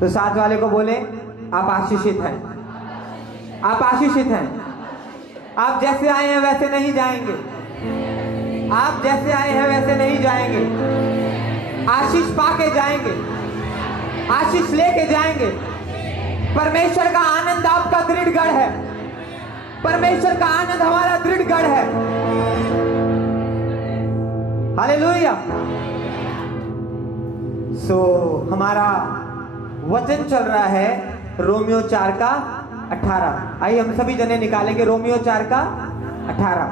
तो साथ वाले को बोले, आप आशीषित हैं, आप आशीषित हैं। आप जैसे आए हैं वैसे नहीं जाएंगे, आप जैसे आए हैं वैसे नहीं जाएंगे, आशीष पाके जाएंगे, आशीष लेके जाएंगे। परमेश्वर का आनंद आपका दृढ़ गढ़ है, परमेश्वर का आनंद हमारा दृढ़ गढ़ है। हालेलुया। हमारा वचन चल रहा है रोमियो 4 का 18। आइए हम सभी जने निकालेंगे रोमियो 4 का 18।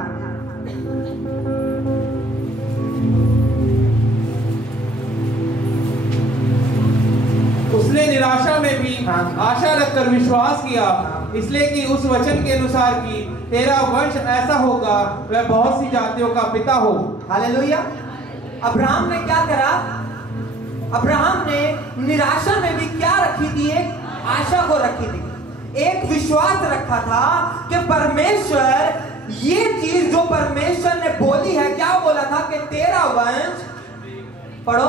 उसने निराशा में भी आशा रखकर विश्वास किया, इसलिए कि उस वचन के अनुसार कि तेरा वंश ऐसा होगा वह बहुत सी जातियों का पिता हो। हालेलुया। अब्राहम ने क्या करा? अब्राहम ने निराशा में भी क्या रखी थी? एक आशा को रखी थी, एक विश्वास रखा था कि परमेश्वर ये चीज जो परमेश्वर ने बोली है, क्या बोला था कि तेरा वंश, पढ़ो,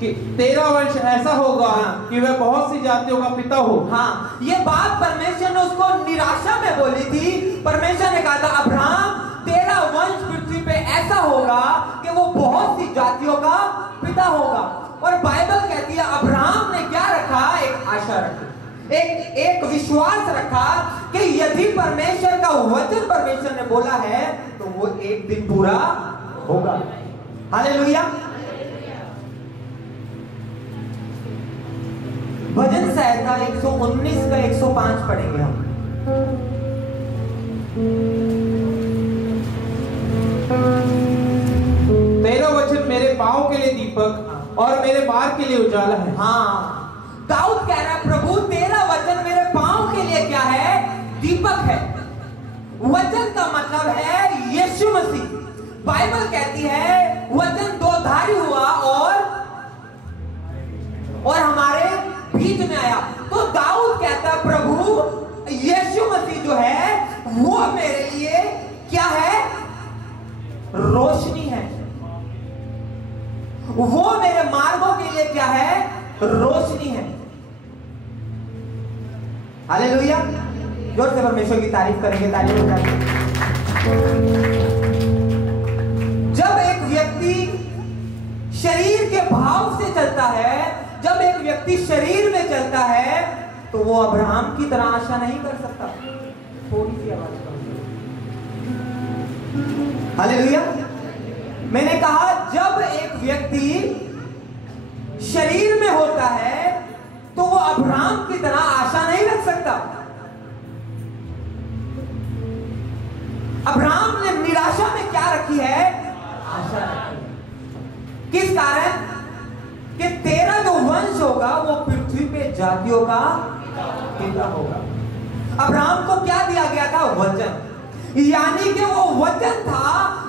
कि तेरा वंश ऐसा होगा कि वह बहुत सी जातियों का पिता हो। हाँ, ये बात परमेश्वर ने उसको निराशा में बोली थी। परमेश्वर ने कहा था अब्राहम तेरा वंश पृथ्वी पे ऐसा होगा कि वो बहुत सी जातियों का पिता होगा। और बाइबल कहती है अब्राहम ने क्या रखा? एक आशा रखी, एक विश्वास रखा कि यदि परमेश्वर का वचन परमेश्वर ने बोला है तो वो एक दिन पूरा होगा। हालेलुया। भजन संहिता 119 का 105 पढ़ेंगे हम। तेरा वचन मेरे पांव के लिए दीपक और मेरे मार्ग के लिए उजाला है। हाँ, दाऊद कह रहा है प्रभु तेरा वचन मेरे पांव के लिए क्या है? दीपक है। वचन का मतलब है यीशु मसीह। बाइबल कहती है वचन दो धारी हुआ और हमारे बीच में आया। तो दाऊद कहता है प्रभु यीशु मसीह जो है वो मेरे लिए क्या है? रोशनी है। वो मेरे मार्गों के लिए क्या है? रोशनी है। हालेलुया। जोर से परमेश्वर की तारीफ करेंगे, तारीफ करेंगे। जब एक व्यक्ति शरीर के भाव से चलता है, जब एक व्यक्ति शरीर में चलता है तो वो अब्राहम की तरह आशा नहीं कर सकता। थोड़ी सी आवाज करो। हालेलुया। मैंने कहा जब एक व्यक्ति शरीर में होता है तो वो अब्राहम की तरह आशा नहीं रख सकता। अब्राहम ने निराशा में क्या रखी है? आशा रखी। किस कारण? कि तेरा जो वंश होगा वो पृथ्वी पे जातियों का पिता होगा। अब्राहम को क्या दिया गया था? वचन। यानी कि वो वचन था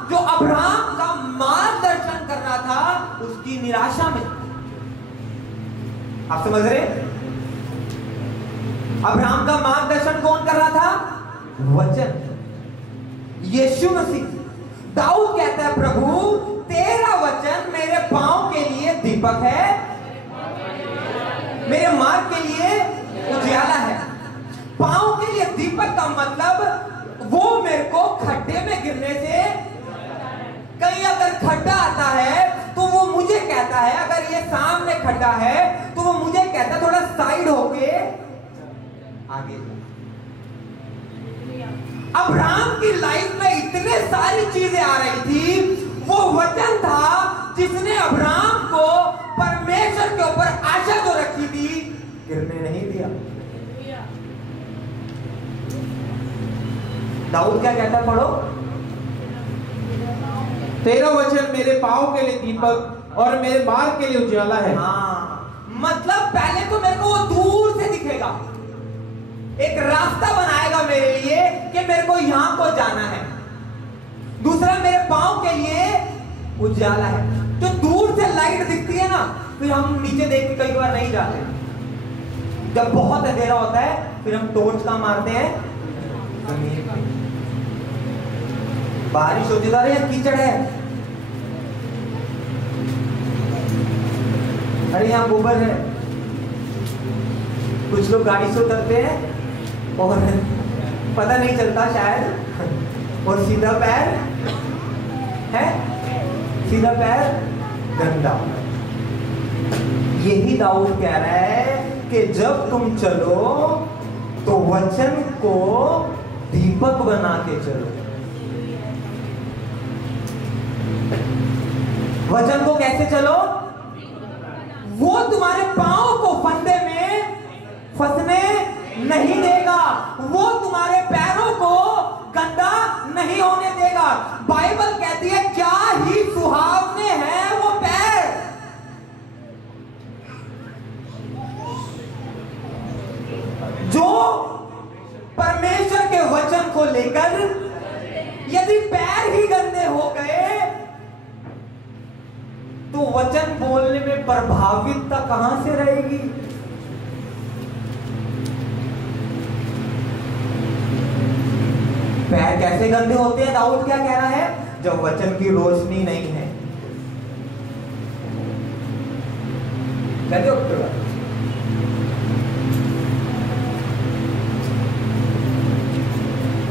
जो अब्राहम का मार्गदर्शन कर रहा था उसकी निराशा में। आप समझ रहे? अब्राहम का मार्गदर्शन कौन कर रहा था? वचन, यीशु मसीह। दाऊद कहता है प्रभु तेरा वचन मेरे पांव के लिए दीपक है, मेरे मार्ग के लिए उजियाला है। पांव के लिए दीपक का मतलब वो मेरे को खड्डे में गिरने से, कहीं अगर खड्डा आता है तो वो मुझे कहता है, अगर ये सामने खड्डा है तो वो मुझे कहता है थोड़ा साइड होके आगे। अब्राहम की लाइफ में इतने सारी चीजें आ रही थी, वो वचन था जिसने अब्राहम को परमेश्वर के ऊपर आशा जो रखी थी गिरने नहीं दिया। दाऊद क्या कहता? पढ़ो, तेरा वचन मेरे पांव के लिए दीपक और मेरे मार्ग के लिए उजाला है। हाँ, मतलब पहले तो मेरे को वो दूर से दिखेगा, एक रास्ता बनाएगा मेरे लिए कि मेरे को यहां को जाना है। दूसरा मेरे पांव के लिए उजाला है। जो दूर से लाइट दिखती है ना, फिर हम नीचे देख के कई बार नहीं जाते। जब बहुत अंधेरा होता है फिर हम टॉर्च का मारते हैं जमीन पे। बारिश होती है, कीचड़ है, अरे यहाँ गोबर है। कुछ लोग गाड़ी से उतरते हैं और पता नहीं चलता शायद, और सीधा पैर है, सीधा पैर गंदा। यही दाऊद कह रहा है कि जब तुम चलो तो वचन को दीपक बना के चलो। वचन को कैसे चलो? वो तुम्हारे पांव को फंदे में फंसने नहीं देगा, वो तुम्हारे पैरों को गंदा नहीं होने देगा। बाइबल कहती है क्या ही सुहावने हैं वो पैर। जो परमेश्वर के वचन को लेकर यदि पैर ही गंदे हो गए तो वचन बोलने में प्रभावितता कहां से रहेगी? पैर कैसे गंदे होते हैं? दाऊद क्या कह रहा है? जब वचन की रोशनी नहीं है।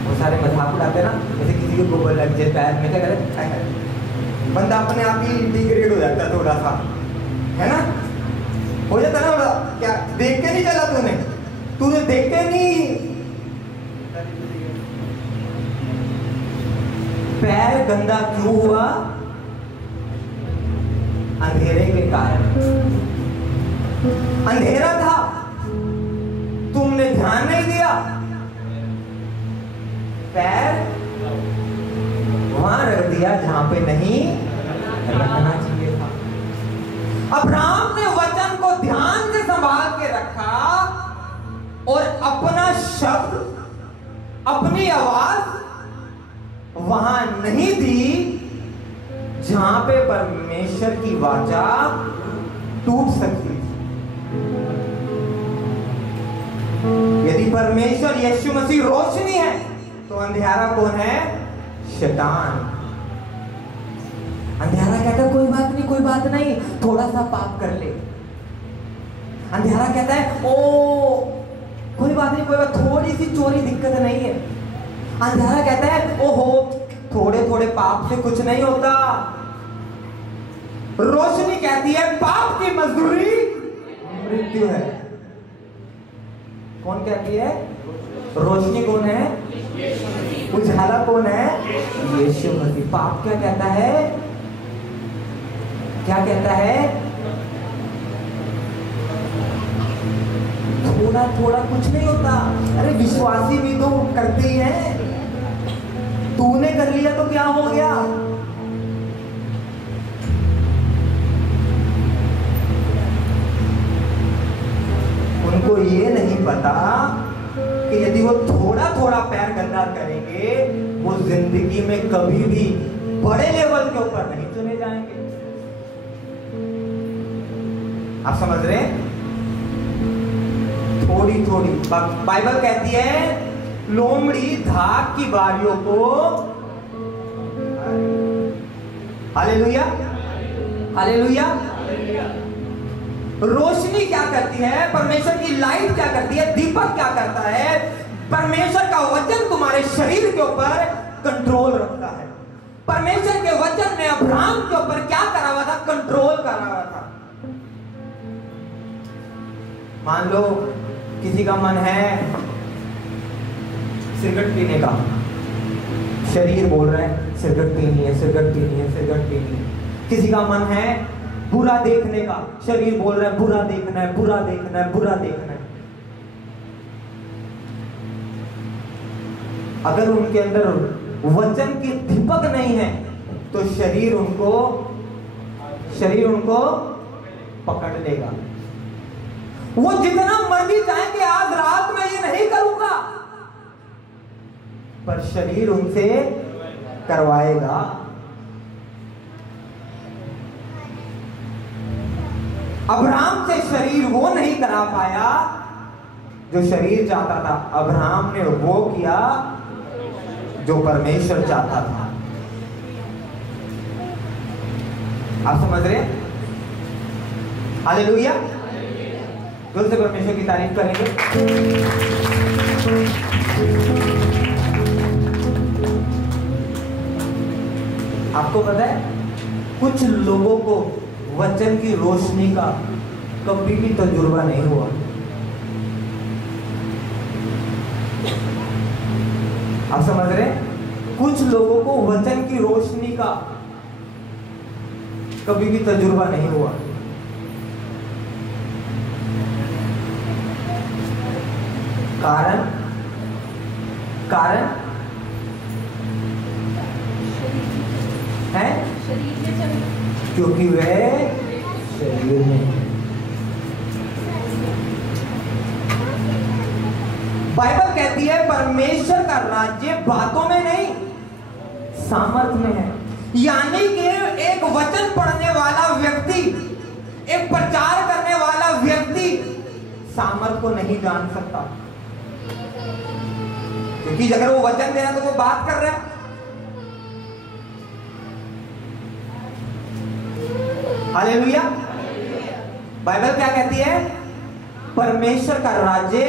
वो सारे मजाक उड़ाते ना, जैसे किसी को गोबर लग जाए पैर में, क्या करे? बंदा अपने आप ही डिग्रेड हो जाता है थोड़ा सा, है ना? हो जाता ना बड़ा। क्या देख के नहीं चला तूने देख के नहीं। पैर गंदा क्यों हुआ? अंधेरे के कारण। अंधेरा था, तुमने ध्यान नहीं दिया, पैर वहां रख दिया जहां पे नहीं रखना चाहिए था। अब्राहम ने वचन को ध्यान से संभाल के रखा और अपना शब्द, अपनी आवाज वहां नहीं दी जहां पे परमेश्वर की वाचा टूट सकती थी। यदि परमेश्वर यीशु मसीह रोशनी है तो अंधेरा कौन है? शैतान। अंधेरा कहता है कोई बात नहीं, थोड़ा सा पाप कर ले। अंधेरा कहता है ओ कोई बात नहीं, थोड़ी सी चोरी दिक्कत नहीं है। अंधेरा कहता है ओहो थोड़े पाप से कुछ नहीं होता। रोशनी कहती है पाप की मजदूरी मृत्यु है। कौन कहती है? रोशनी कौन है? उजाला कौन है? यीशु मसीह। पाप क्या कहता है? क्या कहता है? थोड़ा कुछ नहीं होता। अरे विश्वासी भी तो करते ही हैं। तूने कर लिया तो क्या हो गया? उनको ये नहीं पता कि यदि वो थोड़ा पैर गंदा करेंगे वो जिंदगी में कभी भी बड़े लेवल के ऊपर नहीं चुने जाएंगे। आप समझ रहे हैं? थोड़ी बाइबल कहती है लोमड़ी धाक की बारियों को, हालेलुया हालेलुया, रोशनी क्या करती है? परमेश्वर की लाइट क्या करती है? दीपक क्या करता है? परमेश्वर का वचन तुम्हारे शरीर के ऊपर कंट्रोल रखता है। परमेश्वर के वचन ने अब्राहम के ऊपर क्या करा हुआ था? कंट्रोल करा हुआ था। मान लो किसी का मन है सिगरेट पीने का, शरीर बोल रहा है सिगरेट पीनी है, सिगरेट पीनी है, सिगरेट पीनी है। किसी का मन है बुरा देखने का, शरीर बोल रहा है बुरा देखना है, बुरा देखना है, बुरा देखना है। अगर उनके अंदर वचन की दीपक नहीं है तो शरीर उनको पकड़ लेगा। वो जितना मर्जी चाहे कि आज रात में ये नहीं करूंगा, पर शरीर उनसे करवाएगा। अब्राहम से शरीर वो नहीं करा पाया जो शरीर चाहता था। अब्राहम ने वो किया जो परमेश्वर चाहता था। आप समझ रहे? हालेलुया। जोर से परमेश्वर की तारीफ करेंगे। आपको पता है कुछ लोगों को वचन की रोशनी का कभी भी तजुर्बा नहीं हुआ। आप समझ रहे? कुछ लोगों को वचन की रोशनी का कभी भी तजुर्बा नहीं हुआ। कारण है क्योंकि वह शरीर में है। बाइबल कहती है परमेश्वर का राज्य बातों में नहीं सामर्थ में है। यानी कि एक वचन पढ़ने वाला व्यक्ति, एक प्रचार करने वाला व्यक्ति सामर्थ को नहीं जान सकता, क्योंकि अगर वो वचन दे रहा है तो वो बात कर रहा है। हालेलुया। बाइबल क्या कहती है? परमेश्वर का राज्य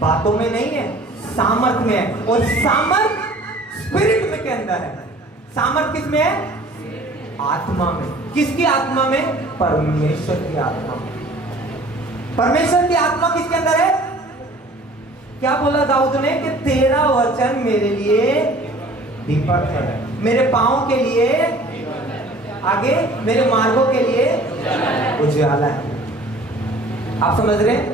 बातों में नहीं है सामर्थ में है। और सामर्थ स्पिरिट में के अंदर है। सामर्थ किस में है? आत्मा में। किसकी आत्मा में? परमेश्वर की आत्मा में। परमेश्वर की आत्मा किसके अंदर है? क्या बोला दाऊद ने कि तेरा वचन मेरे लिए दीपक है, मेरे पांव के लिए, आगे मेरे मार्गों के लिए उजाला है। आप समझ रहे हैं?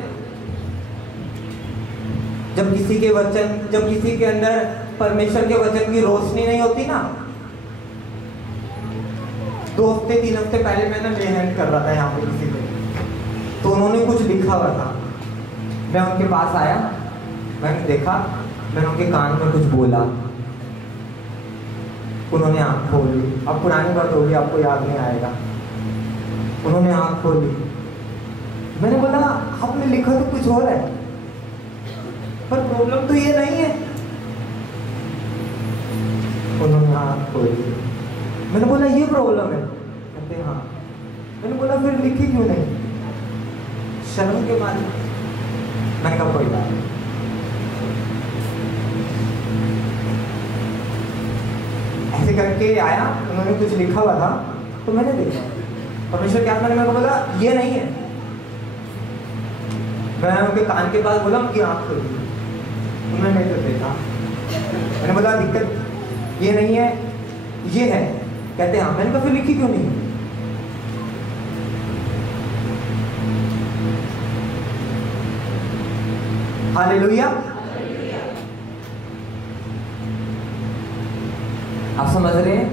जब किसी के अंदर परमेश्वर के वचन की रोशनी नहीं होती ना। 2 हफ्ते 3 हफ्ते पहले मैंने मेहनत कर रहा था यहाँ पे किसी को, तो उन्होंने कुछ लिखा हुआ था। मैं उनके पास आया, मैंने देखा, मैंने उनके कान में कुछ बोला, उन्होंने आंख खोली। अब पुरानी बात होगी, आपको याद नहीं आएगा। उन्होंने आंख खोली, मैंने बोला आपने लिखा तो कुछ और है, पर प्रॉब्लम तो ये नहीं है। उन्होंने आंख खोली, मैंने बोला ये प्रॉब्लम है, कहते हाँ। मैंने बोला फिर लिखी क्यों नहीं? शर्म के मारे। मैंने कहा कोई बात नहीं। ऐसे करके आया, उन्होंने कुछ लिखा हुआ था तो मैंने देखा परमेश्वर क्या, मैंने बोला ये नहीं है। मैंने उनके कान के पास बोला उनकी आंख खोली, उन्होंने तो देखा। मैंने बोला दिक्कत ये नहीं है, ये है। कहते हाँ। मैंने कहा फिर लिखी क्यों नहीं? हालेलुया। आप समझ रहे हैं?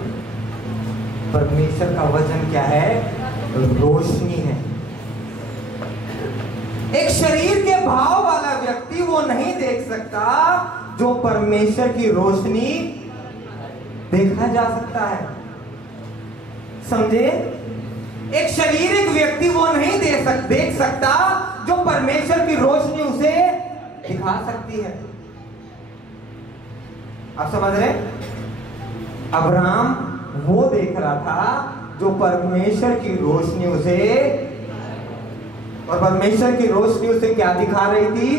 परमेश्वर का वचन क्या है? रोशनी है। एक शरीर के भाव वाला व्यक्ति वो नहीं देख सकता जो परमेश्वर की रोशनी देखा जा सकता है। समझे? एक शारीरिक व्यक्ति वो नहीं देख सकता जो परमेश्वर की रोशनी उसे दिखा सकती है। आप समझ रहे? अब्राहम वो देख रहा था जो परमेश्वर की रोशनी उसे, और परमेश्वर की रोशनी उसे क्या दिखा रही थी?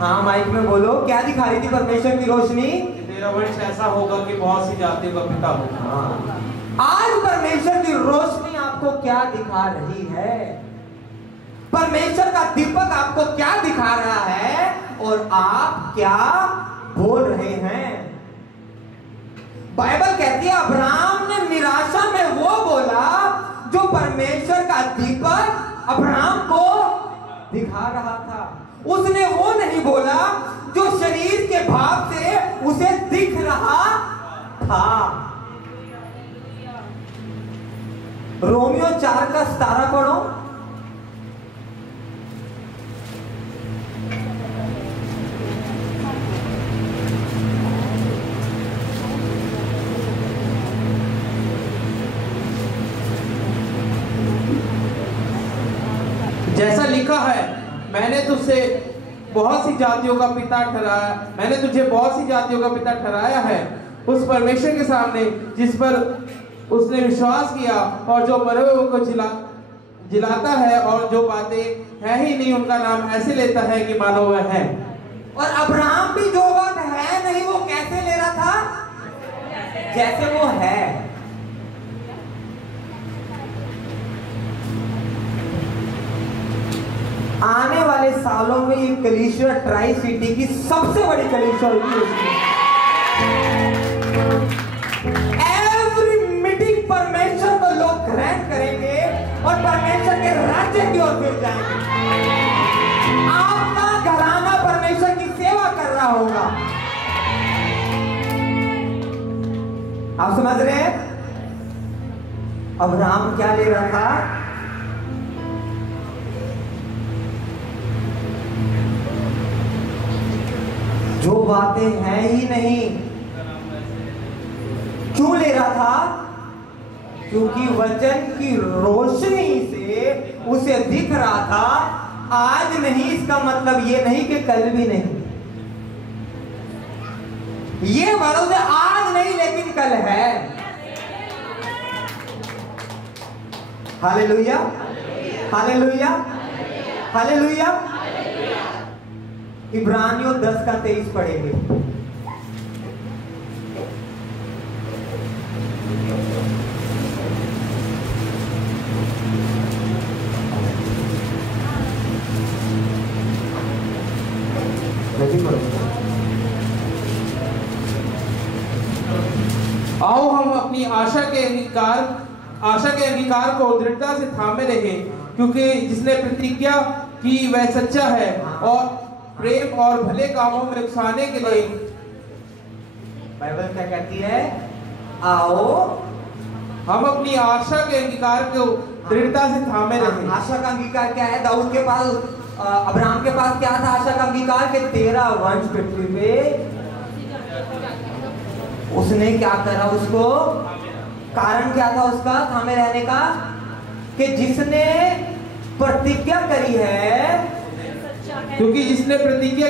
हाँ माइक में बोलो, क्या दिखा रही थी परमेश्वर की रोशनी? तेरा वंश ऐसा होगा कि बहुत सी जातियों का पिता होगा। हाँ। आज परमेश्वर की रोशनी आपको क्या दिखा रही है? परमेश्वर का दीपक आपको क्या दिखा रहा है और आप क्या बोल रहे हैं? बाइबल कहती है अब्राहम ने निराशा में वो बोला जो परमेश्वर का दीपक अब्राहम को दिखा रहा था। उसने वो नहीं बोला जो शरीर के भाव से उसे दिख रहा था। रोमियो 4:17 पढ़ो। जैसा लिखा है, मैंने तुझसे बहुत सी जातियों का पिता ठहराया, मैंने तुझे बहुत सी जातियों का पिता ठहराया है उस परमेश्वर के सामने जिस पर उसने विश्वास किया और जो मरे हुए को जिलाता है और जो बातें है ही नहीं उनका नाम ऐसे लेता है कि मानो वह है। और अब्राहम भी जो बात है नहीं वो कैसे ले रहा था? जैसे वो है। आने वाले सालों में ये कलीसिया ट्राई सिटी की सबसे बड़ी कलीसिया होगी। एवरी मीटिंग परमेश्वर को लोग ग्रहण करेंगे और परमेश्वर के राज्य की ओर फिर जाएंगे। आपका घराना परमेश्वर की सेवा कर रहा होगा। आप समझ रहे हैं? अब्राहम क्या ले रहा था? जो बातें हैं ही नहीं। क्यों ले रहा था? क्योंकि वचन की रोशनी से उसे दिख रहा था आज नहीं, इसका मतलब ये नहीं कि कल भी नहीं। ये भरोसा आज नहीं लेकिन कल है। Hallelujah, hallelujah, hallelujah. इब्रानियों 10:23 पढ़ेंगे। आओ हम अपनी आशा के अंगीकार को दृढ़ता से थामे रहे, क्योंकि जिसने प्रतिज्ञा की वह सच्चा है और प्रेम और भले कामों में उकसाने के लिए। बाइबल क्या कहती है? आओ हम अपनी आशा के अंगीकार को दृढ़ता से थामे रहे। आशा का अंगीकार क्या है? दाऊद के पास, अब्राहम के पास क्या था आशा का अंगीकार? कि तेरा वंश पृथ्वी पे। उसने क्या करा? उसको कारण क्या था उसका थामे रहने का? कि जिसने प्रतिज्ञा करी है, क्योंकि जिसने प्रतिज्ञा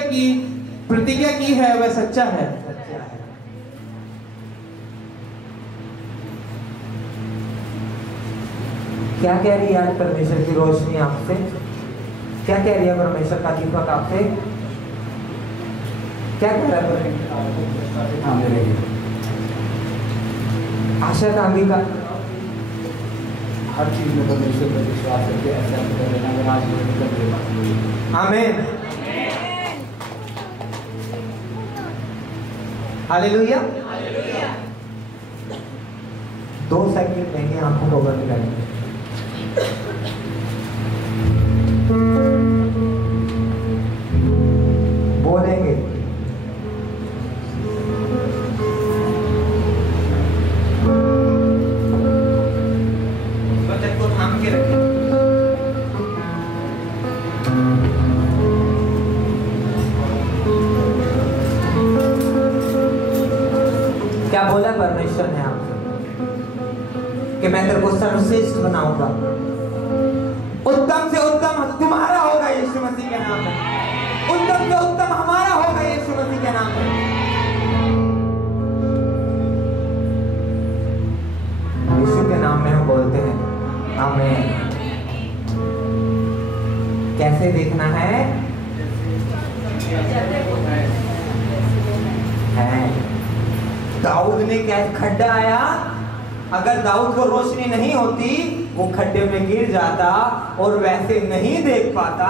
की है वह सच्चा है। क्या कह रही है आज परमेश्वर की रोशनी आपसे? क्या कह रही है परमेश्वर का दीपक आपसे? क्या कह रहा है? आशा का अंगीकार। हर चीज में परमेश्वर पर विश्वास करके ऐसा कर लेना। आमीन, हालेलुया। 2 सेकंड लेंगे, आंखों को बंद करेंगे। बोलेंगे बचन को थाम के रखें। क्या बोला परमेश्वर ने आपसे? कि मैं तेरे को सर्वश्रेष्ठ बनाऊंगा, उत्तम से उत्तम तुम्हारा होगा यीशु मसीह के नाम में, उत्तम से उत्तम हमारा होगा यीशु मसीह के नाम में। यीशु के नाम में हम बोलते हैं आमीन। कैसे देखना है? दाऊद ने क्या खड्डा आया, अगर दाऊद को रोशनी नहीं होती वो खड्डे में गिर जाता और वैसे नहीं देख पाता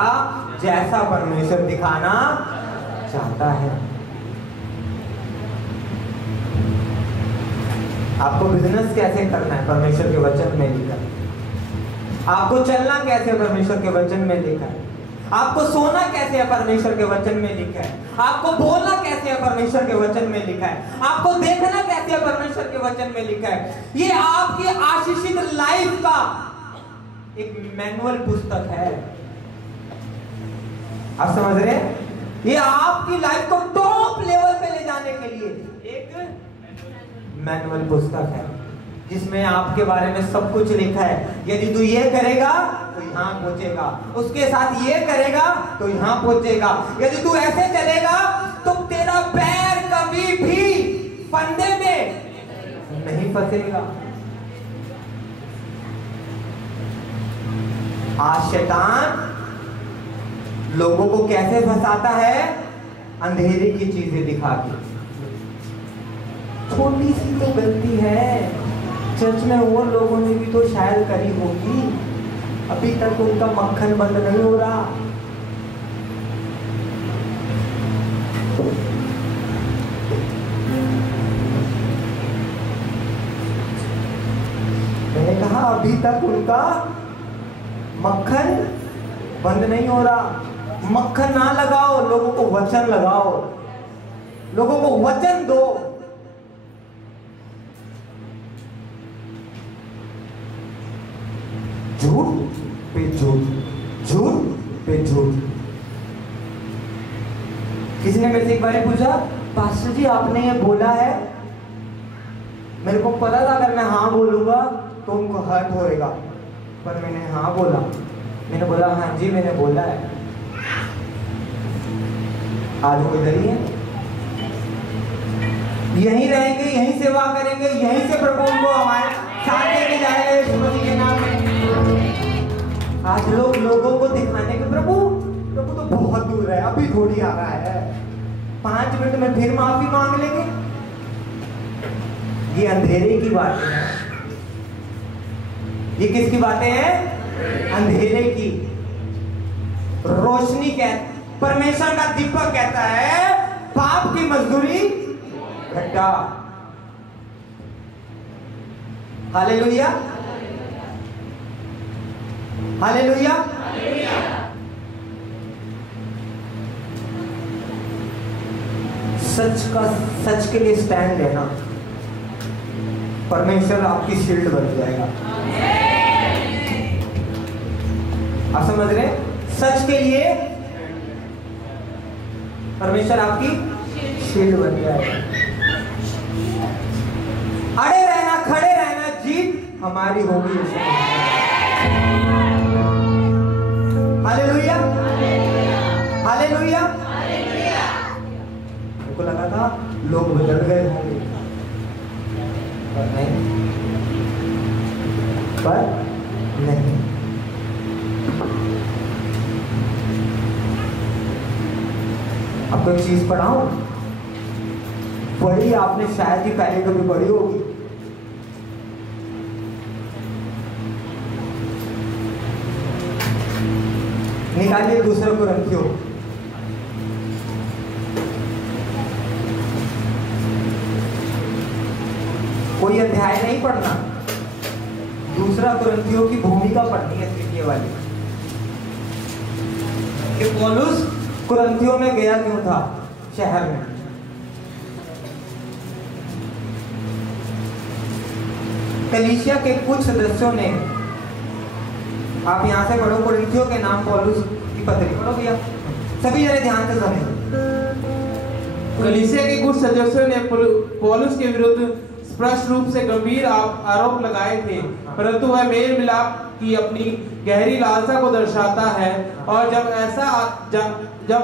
जैसा परमेश्वर दिखाना चाहता है। आपको बिजनेस कैसे करना है? परमेश्वर के वचन में लिखा है। आपको चलना कैसे? परमेश्वर के वचन में लिखा है। आपको सोना कैसे है? परमेश्वर के वचन में लिखा है। आपको बोलना कैसे है? परमेश्वर के वचन में लिखा है। आपको देखना कैसे है? परमेश्वर के वचन में लिखा है। ये आपकी आशीषित लाइफ का एक मैनुअल पुस्तक है। आप समझ रहे हैं? ये आपकी लाइफ को टॉप लेवल पे ले जाने के लिए एक मैनुअल पुस्तक है, जिसमें आपके बारे में सब कुछ लिखा है। यदि तू ये करेगा तो यहाँ पहुंचेगा, उसके साथ ये करेगा तो यहाँ पहुंचेगा। यदि तू ऐसे चलेगा तो तेरा पैर कभी भी फंदे में नहीं फंसेगा। आज शैतान लोगों को कैसे फंसाता है? अंधेरे की चीजें दिखा के। छोटी सी तो गलती है, चर्च में वो लोगों ने भी तो शायद करी होगी, अभी तक उनका मक्खन बंद नहीं हो रहा। मैंने कहा अभी तक उनका मक्खन बंद नहीं हो रहा। मक्खन ना लगाओ, लोगों को वचन लगाओ, लोगों को वचन दो। झूठ पे झूठ, झूठ पे झूठ। किसी ने मेरे से एक बार पूछा, पास्टर जी आपने ये बोला है? मेरे को पता था अगर मैं हाँ बोलूंगा तो उनको हर्ट होएगा, पर मैंने हाँ बोला। मैंने बोला हाँ जी मैंने बोला है। आज वो इधर ही है, यहीं रहेंगे, यहीं सेवा करेंगे, यहीं से प्रभु को हमारे साथ लेके जाएंगे यीशु मसीह के नाम में। आज लोग लोगों को दिखाने के प्रभु तो बहुत दूर है, अभी थोड़ी आ रहा है, 5 मिनट में फिर माफी मांग लेंगे। ये अंधेरे की बातें हैं। ये किसकी बातें हैं? अंधेरे की। रोशनी परमेश्वर का दीपक कहता है पाप की मजदूरी घटा। Hallelujah, hallelujah. सच के लिए स्टैंड लेना, परमेश्वर आपकी शील्ड बन जाएगा। आप समझ रहे? सच के लिए परमेश्वर आपकी शील्ड बन जाएगा। अड़े रहना, खड़े रहना, जीत हमारी होगी। Hallelujah, hallelujah. मेरे को लगा था लोग बदल गए होंगे, पर नहीं, पर नहीं। आपको एक चीज पढ़ाऊं, पढ़ी आपने शायद ही पहले कभी पढ़ी होगी। निकालिए दूसरा कुरिन्थियों, कोई अध्याय नहीं पढ़ना, दूसरा कुरिन्थियों की भूमिका पढ़नी है तृतीय वाली, कि पौलुस कुरिन्थियों में गया क्यों था शहर में। कलीसिया के कुछ सदस्यों ने, आप यहां से पढ़ो, कुरिन्थियों के नाम पौलुस की पत्री पढ़ो भैया, सभी जने ध्यान से सुने। कलीसिया के कुछ सदस्यों ने पौलुस के विरुद्ध स्पष्ट रूप से गंभीर आरोप लगाए थे, परंतु वह मेल मिलाप की अपनी गहरी लालसा को दर्शाता है, और जब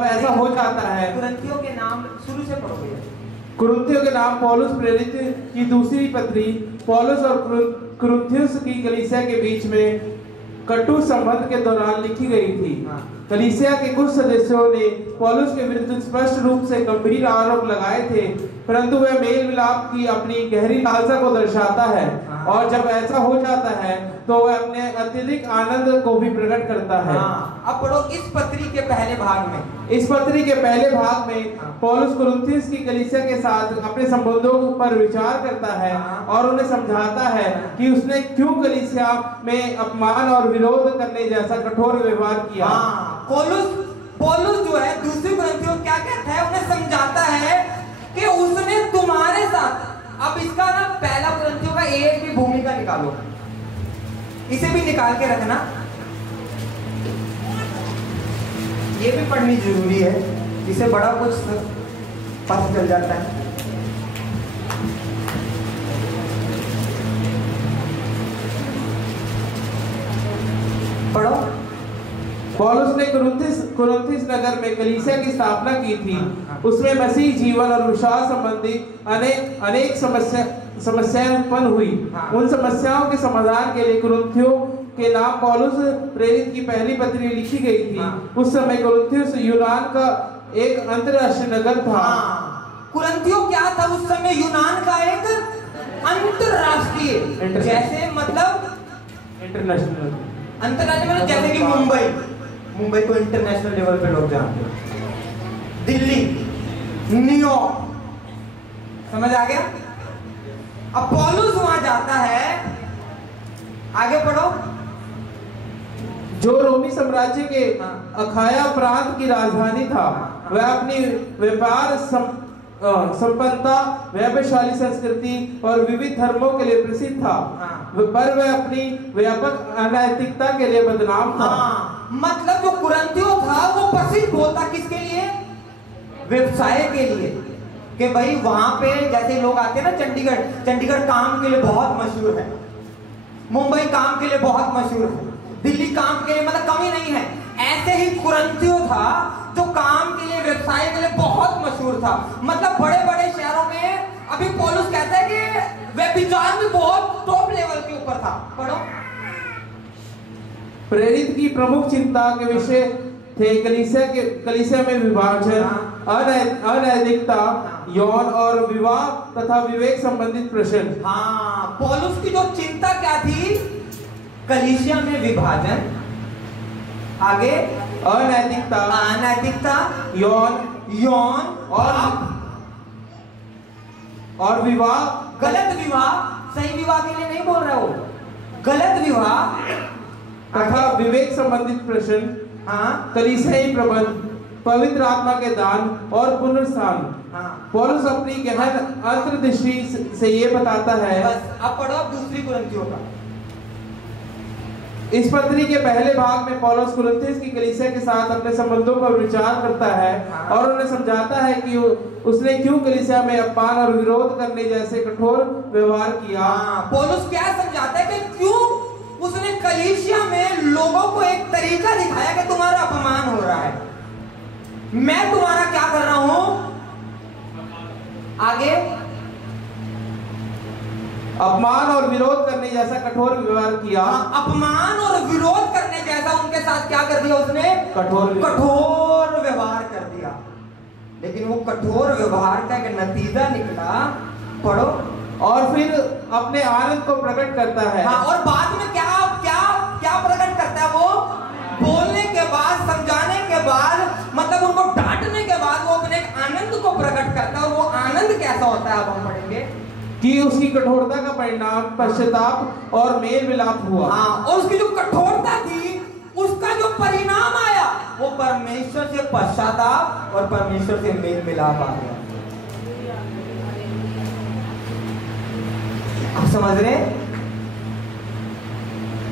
ऐसा हो जाता है। कुरिन्थियों के नाम शुरू से पढ़ो भैया। कुरिन्थियों के नाम पौलुस प्रेरित की दूसरी पत्री, पौलुस और कुरिन्थियुस की कलीसिया के बीच में कटु संबंध के दौरान लिखी गई थी। कलीसिया के कुछ सदस्यों ने पौलुस के विरुद्ध स्पष्ट रूप से गंभीर आरोप लगाए थे, परंतु वह मेल मिलाप की अपनी गहरी लालसा को दर्शाता है, और जब ऐसा हो जाता है तो वह अपने अत्यधिक आनंद को भी प्रकट करता है। अब पढ़ो इस पत्री के पहले भाग में। इस पत्री के पहले भाग में पौलुस कुरिन्थियुस की कलीसिया के साथ अपने संबंधों पर विचार करता है, और उन्हें समझाता है कि उसने क्यों कलीसिया में अपमान और विरोध करने जैसा कठोर व्यवहार किया। पौलुस जो है दूसरे कुरिन्थियों क्या कहता है, उन्हें समझाता है कि उसने तुम्हारे साथ, अब इसका ना पहला कुरिन्थियों का एक भी भूमिका निकालो, इसे भी निकाल के रखना, ये भी पढ़नी जरूरी है, इसे बड़ा कुछ पता चल जाता है। पढ़ो। पौलुस ने कुरिन्थिस नगर में कलीसिया की स्थापना की थी। उसमें मसीह जीवन और विश्वास संबंधी अनेक समस्याएं उत्पन्न हुई। उन समस्याओं के समाधान के लिए कुरिन्थियों के नाम पौलुस प्रेरित की पहली पत्री लिखी गई थी, उस समय कुरिन्थियुस यूनान का एक अंतरराष्ट्रीय नगर था। कुरिन्थियो क्या था उस समय? यूनान का एक अंतरराष्ट्रीय, जैसे मतलब इंटरनेशनल, अंतरराष्ट्रीय मतलब जैसे कि मुंबई को इंटरनेशनल लेवल पे लोग जानते हैं, दिल्ली, न्यूयॉर्क, समझ आ गया? अब पौलुस वहां जाता है, आगे पढ़ो। जो रोमी साम्राज्य के अखाया प्रांत की राजधानी था, वह अपनी व्यापार संपन्नता, वैभवशाली संस्कृति और विविध धर्मों के लिए प्रसिद्ध था, पर वह अपनी व्यापक अनैतिकता के लिए बदनाम था। मतलब जो कुरिन्थियो था वो प्रसिद्ध होता किसके लिए? व्यवसाय के लिए, कि भाई वहां पे जैसे लोग आते हैं ना, चंडीगढ़ काम के लिए बहुत मशहूर है, मुंबई काम के लिए बहुत मशहूर है, दिल्ली काम के लिए मतलब कमी नहीं है। ऐसे ही कुरिन्थियो था जो काम के लिए, व्यवसाय के लिए बहुत मशहूर था। मतलब बड़े बड़े शहरों में, अभी पौलुस कहता है कि व्यभिचार भी बहुत टॉप लेवल के ऊपर था। पढ़ो। प्रेरित की प्रमुख चिंता के विषय थे कलीसिया में विभाजन, अनैतिकता, यौन और विवाह तथा विवेक संबंधित प्रश्न। पौलुस की जो चिंता क्या थी? कलीसिया में विभाजन, आगे अनैतिकता, यौन और विवाह, गलत विवाह, सही विवाह के लिए नहीं बोल रहा वो, गलत विवाह तथा विवेक संबंधित प्रश्न, कलीसियाई प्रबंध, पवित्र आत्मा के दान और पुनरुत्थान। पौलुस अपनी गहन अंतर्दृष्टि से ये बताता है। बस अब पढ़ो दूसरी कुरिन्थियों का। इस पत्री के पहले भाग में पौलुस कुरिन्थियुस की कलीसिया के साथ अपने संबंधों पर विचार करता है और उन्हें समझाता है कि उसने क्यों कलीसिया में अपमान और विरोध करने जैसे कठोर व्यवहार किया। पौलुस क्या समझाता है कि क्यों उसने कलीसिया में लोगों को एक तरीका दिखाया कि तुम्हारा अपमान हो रहा है, मैं तुम्हारा क्या कर रहा हूं, आगे अपमान और विरोध करने जैसा कठोर व्यवहार किया। अपमान और विरोध करने जैसा उनके साथ क्या कर दिया उसने? कठोर व्यवहार कर दिया। लेकिन वो कठोर व्यवहार का एक नतीजा निकला, पढ़ो। और फिर अपने आनंद को प्रकट करता है। और बाद में क्या क्या क्या प्रकट करता है वो? बोलने के बाद, समझाने के बाद, मतलब उनको डांटने के बाद वो अपने आनंद को प्रकट करता है। और वो आनंद कैसा होता है अब हम पढ़ेंगे कि उसकी कठोरता का परिणाम पश्चाताप और मेल मिलाप हुआ। और उसकी जो कठोरता थी उसका जो परिणाम आया वो परमेश्वर से पश्चाताप और परमेश्वर से मेल मिलाप आ गया। आप समझ रहे?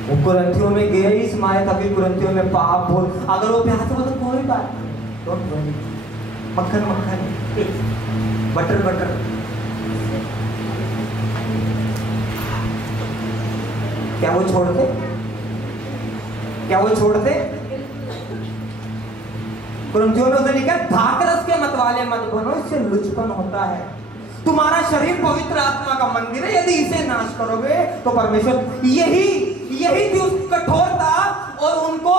वो कुरिन्थियों में गए इस मारे, तभी कुरिन्थियों में पाप बोल, अगर वो प्यार से बोलते कोई बात नहीं, डोंट वरी, मक्खन मक्खन, बटर बटर, क्या वो छोड़ते? क्या वो छोड़ते? कुरिन्थियों में उसने लिखा, धाकरस के मतवाले मत बनो, इससे लुचपन होता है। तुम्हारा शरीर पवित्र आत्मा का मंदिर है, यदि इसे नाश करोगे तो परमेश्वर, यही थी उस कठोरता। और उनको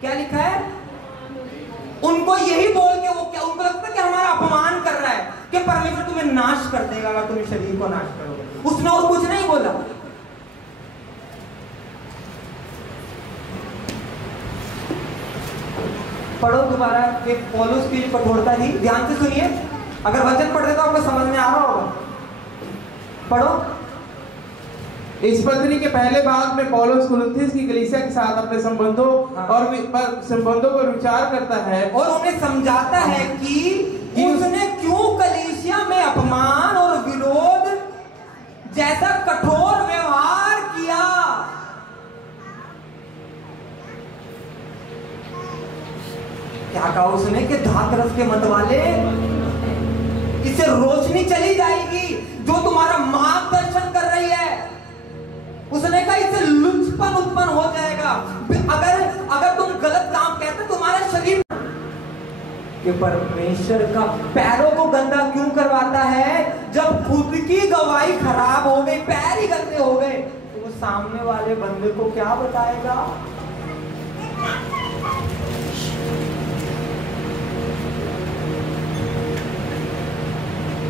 क्या लिखा है? उनको यही बोल के वो क्या, उनको लगता है कि हमारा अपमान कर रहा है, कि परमेश्वर तुम्हें नाश कर देगा अगर तुम शरीर को नाश करोगे। उसने और कुछ नहीं बोला। पढ़ो दोबारा कि पौलुस की कठोरता थी, ध्यान से सुनिए, अगर वचन पढ़ते तो आपको समझ में आ रहा होगा। पढ़ो। इस पत्री के पहले भाग में पौलुस कुरिन्थियुस की कलीसिया के साथ अपने संबंधों पर विचार करता है और उन्हें समझाता है कि उसने क्यों कलीसिया में अपमान और विरोध जैसा कठोर व्यवहार किया। क्या कहा उसने कि धाकरस के मतवाले, इससे रोशनी चली जाएगी जो तुम्हारा मार्गदर्शन कर रही है। उसने कहा इससे लुचपन उत्पन्न हो जाएगा। अगर तुम गलत काम कहते तुम्हारा शरीर, कि परमेश्वर का पैरों को गंदा क्यों करवाता है? जब खुद की गवाही खराब हो गई, पैर ही गंदे हो गए, तो वो तो सामने वाले बंदे को क्या बताएगा?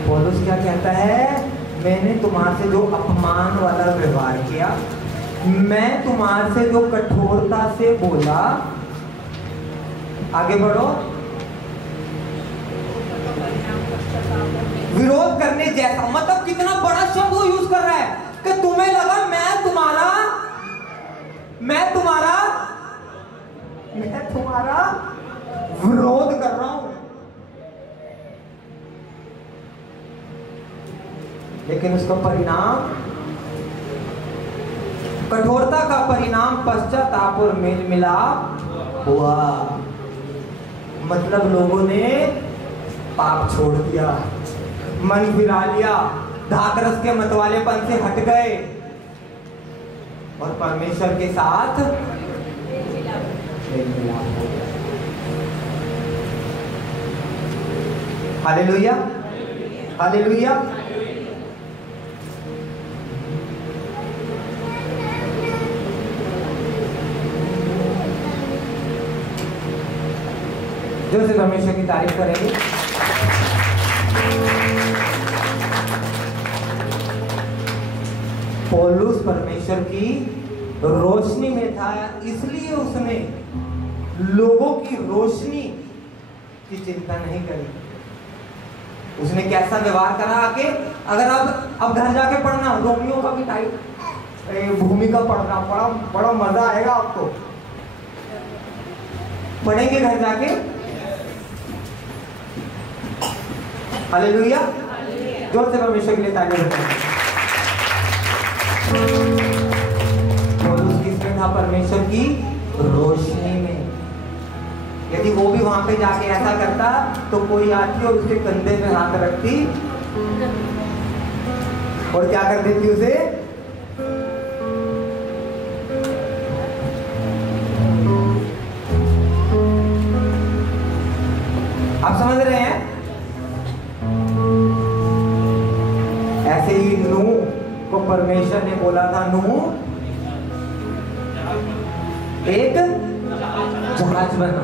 पौलुस क्या कहता है? मैंने तुम्हारे से जो अपमान वाला व्यवहार किया, मैं तुम्हारे से जो कठोरता से बोला, आगे बढ़ो, विरोध करने जैसा, मतलब कितना बड़ा शब्द वो यूज कर रहा है कि तुम्हें लगा मैं तुम्हारा विरोध कर रहा हूं, लेकिन उसका परिणाम, कठोरता का परिणाम पश्चाताप और मेल मिलाप हुआ। मतलब लोगों ने पाप छोड़ दिया, मन फिरा लिया, धाकरस के मतवालेपन से हट गए और परमेश्वर के साथ मेल मिलाप हो गया। Hallelujah, hallelujah. जो से परमेश्वर की तारीफ करेंगे। पौलुस परमेश्वर की रोशनी में था, इसलिए उसने लोगों की रोशनी की चिंता नहीं करी। उसने कैसा व्यवहार करा आके, अगर अब घर जाके पढ़ना, रोमियो का भी टाइप भूमिका पढ़ना, बड़ा मजा आएगा आपको, पढ़ेंगे घर जाके। हालेलुया, जोर से परमेश्वर के लिए ताली बजाएं। पौलुस किसमें था? परमेश्वर की रोशनी में। यदि वो भी वहां पे जाके ऐसा करता तो कोई आती और उसके कंधे पे हाथ रखती और क्या कर देती उसे? आप समझ रहे हैं? ऐसे ही नूह को परमेश्वर ने बोला था, नूह एक जहाज बना।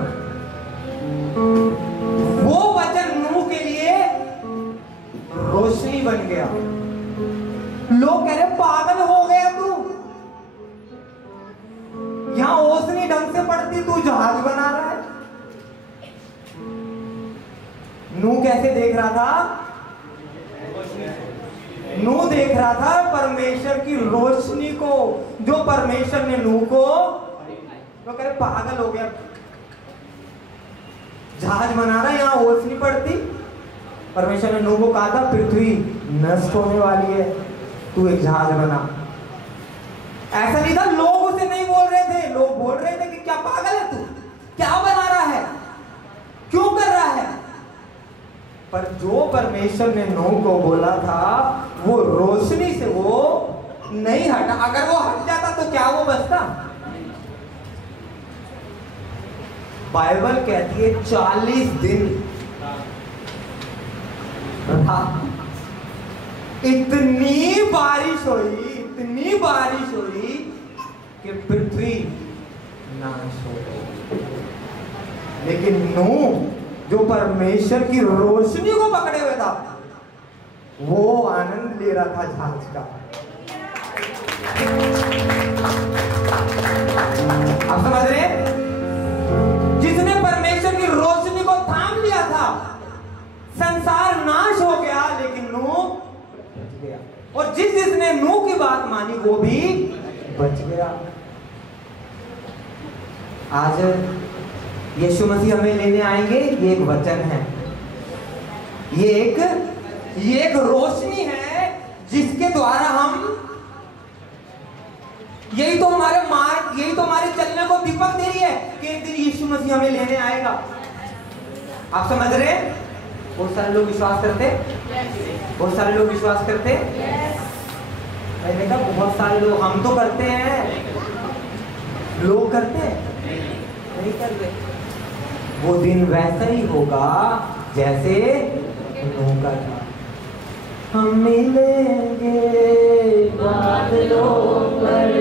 वो वचन नूह के लिए रोशनी बन गया। लोग कह रहे पागल हो गया तू, यहां ओसनी ढंग से पड़ती, तू जहाज बना रहा है। नूह कैसे देख रहा था? नूह देख रहा था परमेश्वर की रोशनी को, जो परमेश्वर ने नूह को, तो कह रहे पागल हो गया, जहाज बना रहा है, यहां ओस नहीं पड़ती। परमेश्वर ने नूह को कहा था पृथ्वी नष्ट होने वाली है, तू एक जहाज बना। ऐसा नहीं था, लोग उसे नहीं बोल रहे थे, लोग बोल रहे थे कि क्या पागल है तू, क्या बना रहा है, क्यों कर रहा है। पर जो परमेश्वर ने नूह को बोला था, वो रोशनी से वो नहीं हटा। अगर वो हट जाता तो क्या वो बचता? बाइबल कहती है 40 दिन रहा, इतनी बारिश हुई कि पृथ्वी नाश हो गई। लेकिन नूह जो परमेश्वर की रोशनी को पकड़े हुए था, वो आनंद ले रहा था जहाज का। आप समझ रहे हैं? जिसने परमेश्वर की रोशनी को थाम लिया था, संसार नाश हो गया, लेकिन नूह बच गया। और जिसने नूह की बात मानी, वो भी बच गया। आज यीशु मसीह हमें लेने आएंगे, ये एक वचन है, ये एक रोशनी है जिसके द्वारा हम, यही तो हमारे मार्ग, यही तो हमारे चलने को दीपक दे रही है कि एक दिन यीशु मसीह हमें लेने आएगा। आप समझ रहे हैं? बहुत सारे लोग विश्वास करते, बहुत सारे लोग विश्वास करते। मैंने कहा बहुत सारे लोग, हम तो करते हैं, लोग करते हैं नहीं करते। वो दिन वैसा ही होगा जैसे नूह का था। हम मिलेंगे बादलों पर,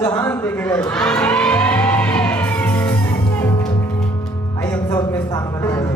जहान देखे गए। आइए हम सब अपने स्थान पर